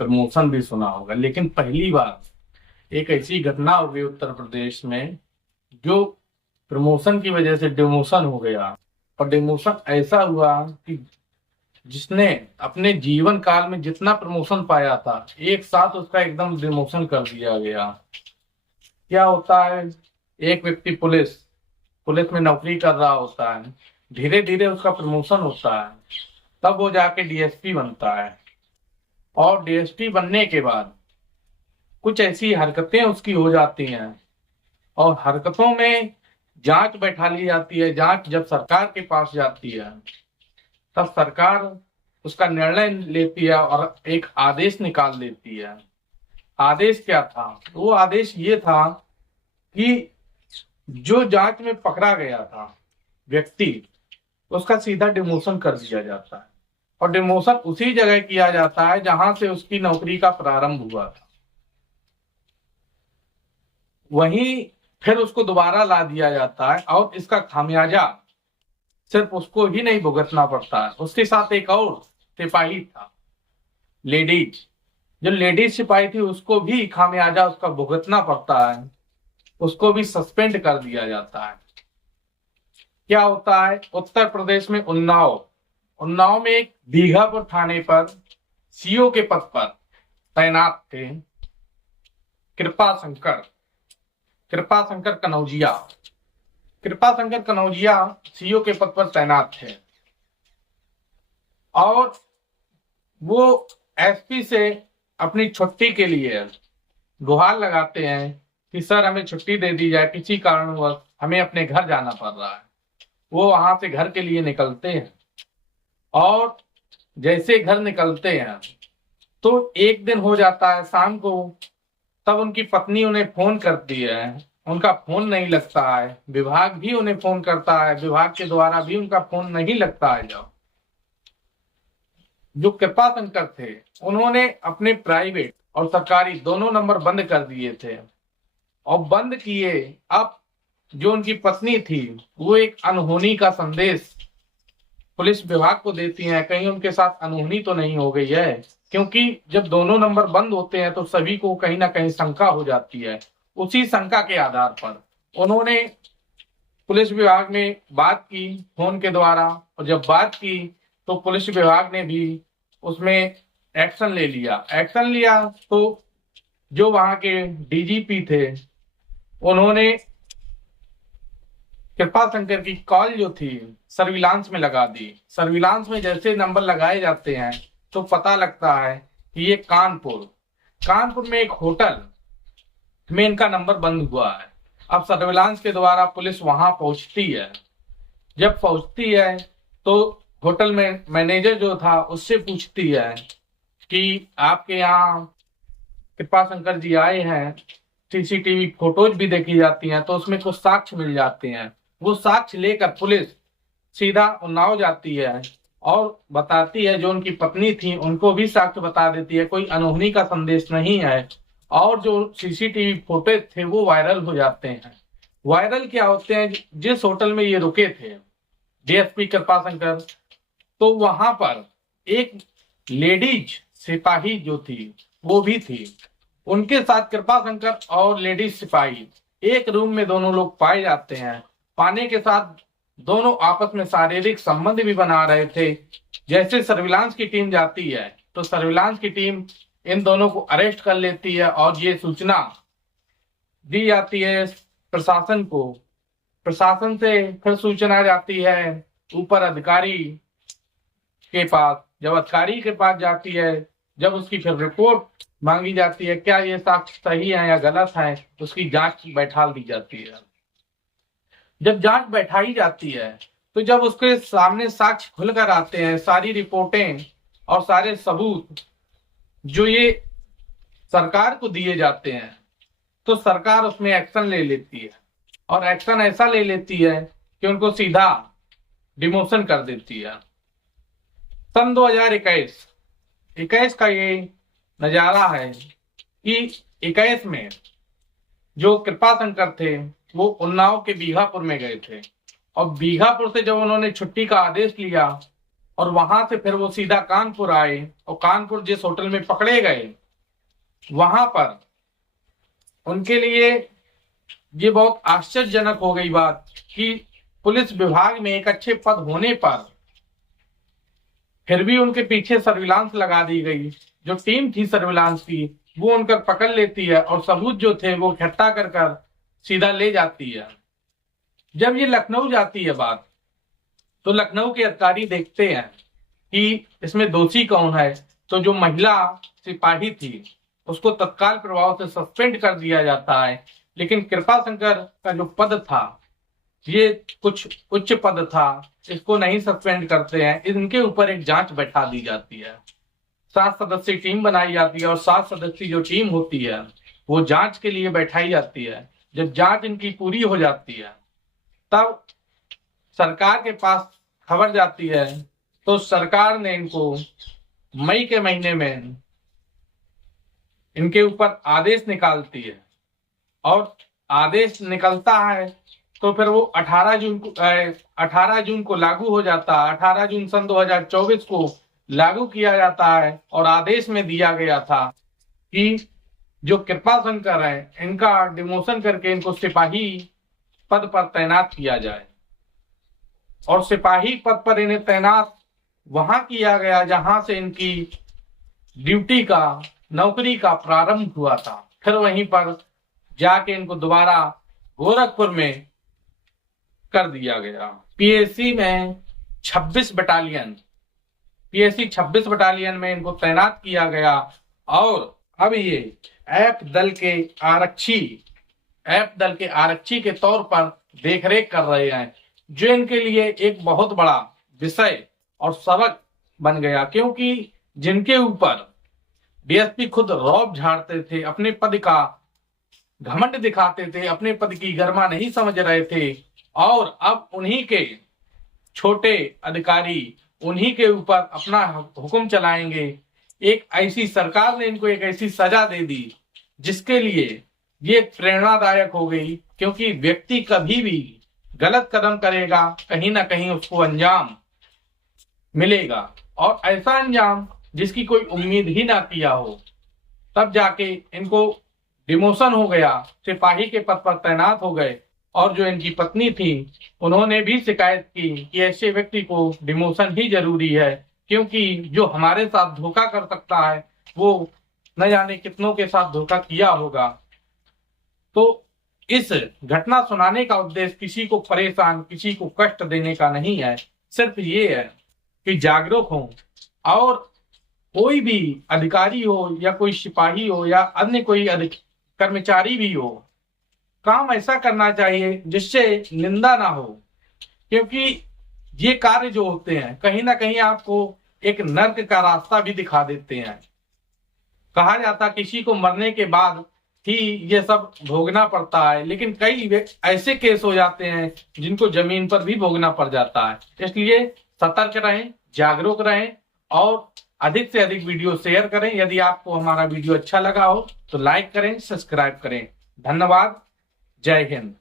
Promotion भी सुना होगा, लेकिन पहली बार एक ऐसी घटना हो गई उत्तर प्रदेश में जो प्रमोशन की वजह से डिमोशन हो गया। और डिमोशन ऐसा हुआ कि जिसने अपने जीवन काल में जितना प्रमोशन पाया था, एक साथ उसका एकदम डिमोशन कर दिया गया। क्या होता है, एक व्यक्ति पुलिस पुलिस में नौकरी कर रहा होता है, धीरे धीरे उसका प्रमोशन होता है, तब वो जाके डीएसपी बनता है। और डीएसपी बनने के बाद कुछ ऐसी हरकतें उसकी हो जाती हैं, और हरकतों में जांच बैठा ली जाती है। जांच जब सरकार के पास जाती है, तब सरकार उसका निर्णय लेती है और एक आदेश निकाल देती है। आदेश क्या था? वो आदेश ये था कि जो जांच में पकड़ा गया था व्यक्ति, उसका सीधा डिमोशन कर दिया जाता है। और डिमोशन उसी जगह किया जाता है जहां से उसकी नौकरी का प्रारंभ हुआ था। वहीं फिर उसको दोबारा ला दिया जाता है, और इसका खामियाजा सिर्फ उसको ही नहीं भुगतना पड़ता है, उसके साथ एक और सिपाही था, लेडीज। जो लेडीज सिपाही थी उसको भी खामियाजा उसका भुगतना पड़ता है, उसको भी सस्पेंड कर दिया जाता है। क्या होता है, उत्तर प्रदेश में उन्नाव में एक बीघापुर थाने पर सीओ के पद पर तैनात थे कृपा शंकर कनौजिया। कृपा शंकर कनौजिया सीओ के पद पर तैनात थे, और वो एसपी से अपनी छुट्टी के लिए गुहार लगाते हैं कि सर हमें छुट्टी दे दी जाए, किसी कारणवश हमें अपने घर जाना पड़ रहा है। वो वहां से घर के लिए निकलते हैं, और जैसे घर निकलते हैं तो एक दिन हो जाता है शाम को, तब उनकी पत्नी उन्हें फोन करती है, उनका फोन नहीं लगता है। विभाग भी उन्हें फोन करता है, विभाग के द्वारा भी उनका फोन नहीं लगता है। जो कृपा शंकर थे, उन्होंने अपने प्राइवेट और सरकारी दोनों नंबर बंद कर दिए थे, और बंद किए। अब जो उनकी पत्नी थी, वो एक अनहोनी का संदेश पुलिस विभाग को देती हैं, कहीं उनके साथ अनहोनी तो नहीं हो गई है। क्योंकि जब दोनों नंबर बंद होते हैं तो सभी को कहीं ना कहीं शंका हो जाती है। उसी शंका के आधार पर उन्होंने पुलिस विभाग में बात की फोन के द्वारा, और जब बात की तो पुलिस विभाग ने भी उसमें एक्शन लिया। तो जो वहां के डीजीपी थे, उन्होंने कृपा शंकर की कॉल जो थी सर्विलांस में लगा दी। सर्विलांस में जैसे नंबर लगाए जाते हैं तो पता लगता है कि ये कानपुर में एक होटल में इनका नंबर बंद हुआ है। अब सर्विलांस के द्वारा पुलिस वहां पहुंचती है। जब पहुंचती है तो होटल में मैनेजर जो था उससे पूछती है कि आपके यहाँ कृपा शंकर जी आए हैं, सीसीटीवी फोटोज भी देखी जाती हैं, तो उसमें कुछ साक्ष्य मिल जाते हैं। वो साक्ष्य लेकर पुलिस सीधा उन्नाव जाती है और बताती है, जो उनकी पत्नी थी उनको भी साक्ष्य बता देती है, कोई अनहोनी का संदेश नहीं है। और जो सीसीटीवी फोटेज थे वो वायरल हो जाते हैं। वायरल क्या होते हैं, जिस होटल में ये रुके थे डीएसपी कृपा शंकर, तो वहां पर एक लेडीज सिपाही जो थी वो भी थी। उनके साथ कृपा शंकर और लेडीज सिपाही एक रूम में दोनों लोग पाए जाते हैं। पाने के साथ दोनों आपस में शारीरिक संबंध भी बना रहे थे। जैसे सर्विलांस की टीम जाती है तो सर्विलांस की टीम इन दोनों को अरेस्ट कर लेती है, और ये सूचना दी जाती है प्रशासन को। प्रशासन से फिर सूचना जाती है ऊपर अधिकारी के पास। जब अधिकारी के पास जाती है, जब उसकी फिर रिपोर्ट मांगी जाती है, क्या ये साक्ष्य सही है या गलत है, उसकी जांच बैठा दी जाती है। जब जांच बैठाई जाती है तो जब उसके सामने साक्ष्य खुलकर आते हैं, सारी रिपोर्टें और सारे सबूत जो ये सरकार को दिए जाते हैं, तो सरकार उसमें एक्शन ले लेती है। और एक्शन ऐसा ले लेती है कि उनको सीधा डिमोशन कर देती है। सन 2021 का ये नजारा है कि 21 में जो कृपा शंकर थे वो उन्नाव के बीघापुर में गए थे, और बीघापुर से जब उन्होंने छुट्टी का आदेश लिया और वहां से फिर वो सीधा कानपुर आए और कानपुर जिस होटल में पकड़े गए वहां पर उनके लिए ये बहुत आश्चर्यजनक हो गई बात कि पुलिस विभाग में एक अच्छे पद होने पर फिर भी उनके पीछे सर्विलांस लगा दी गई। जो टीम थी सर्विलांस की वो उनकर पकड़ लेती है और सबूत जो थे वो इकट्ठा कर कर सीधा ले जाती है। जब ये लखनऊ जाती है बात, तो लखनऊ के अधिकारी देखते हैं कि इसमें दोषी कौन है। तो जो महिला सिपाही थी उसको तत्काल प्रभाव से सस्पेंड कर दिया जाता है, लेकिन कृपाशंकर का जो पद था ये कुछ उच्च पद था, इसको नहीं सस्पेंड करते हैं। इनके ऊपर एक जांच बैठा दी जाती है, 7 सदस्यीय टीम बनाई जाती है और 7 सदस्यीय जो टीम होती है वो जांच के लिए बैठाई जाती है। जब जांच इनकी पूरी हो जाती है तब सरकार के पास खबर जाती है, तो सरकार ने इनको मई के महीने में इनके ऊपर आदेश निकालती है और आदेश निकलता है तो फिर वो 18 जून को लागू हो जाता है। 18 जून सन 2024 को लागू किया जाता है और आदेश में दिया गया था कि जो कृपाशंकर है इनका डिमोशन करके इनको सिपाही पद पर तैनात किया जाए। और सिपाही पद पर इन्हें तैनात वहां किया गया जहां से इनकी ड्यूटी का, नौकरी का प्रारंभ हुआ था। फिर वहीं पर जाके इनको दोबारा गोरखपुर में कर दिया गया। पीएसी में 26 बटालियन में इनको तैनात किया गया और अब ये एफ दल के आरक्षी के तौर पर देखरेख कर रहे हैं, जो इनके लिए एक बहुत बड़ा विषय और सबक बन गया। क्योंकि जिनके ऊपर डीएसपी खुद रौब झाड़ते थे, अपने पद का घमंड दिखाते थे, अपने पद की गरिमा नहीं समझ रहे थे, और अब उन्हीं के छोटे अधिकारी उन्हीं के ऊपर अपना हुक्म चलाएंगे। एक ऐसी सरकार ने इनको एक ऐसी सजा दे दी जिसके लिए ये प्रेरणादायक हो गई। क्योंकि व्यक्ति कभी भी गलत कदम करेगा कहीं ना कहीं उसको अंजाम मिलेगा, और ऐसा अंजाम जिसकी कोई उम्मीद ही ना किया हो। तब जाके इनको डिमोशन हो गया, सिपाही के पद पर तैनात हो गए। और जो इनकी पत्नी थी उन्होंने भी शिकायत की कि ऐसे व्यक्ति को डिमोशन ही जरूरी है, क्योंकि जो हमारे साथ धोखा कर सकता है वो न जाने कितनों के साथ धोखा किया होगा। तो इस घटना सुनाने का उद्देश्य किसी को परेशान, किसी को कष्ट देने का नहीं है, सिर्फ ये है कि जागरूक हो और कोई भी अधिकारी हो या कोई सिपाही हो या अन्य कोई कर्मचारी भी हो, काम ऐसा करना चाहिए जिससे निंदा ना हो। क्योंकि ये कार्य जो होते हैं कहीं ना कहीं आपको एक नर्क का रास्ता भी दिखा देते हैं। कहा जाता किसी को मरने के बाद ही ये सब भोगना पड़ता है, लेकिन कई ऐसे केस हो जाते हैं जिनको जमीन पर भी भोगना पड़ जाता है। इसलिए सतर्क रहें, जागरूक रहें और अधिक से अधिक वीडियो शेयर करें। यदि आपको हमारा वीडियो अच्छा लगा हो तो लाइक करें, सब्सक्राइब करें। धन्यवाद। जय हिंद।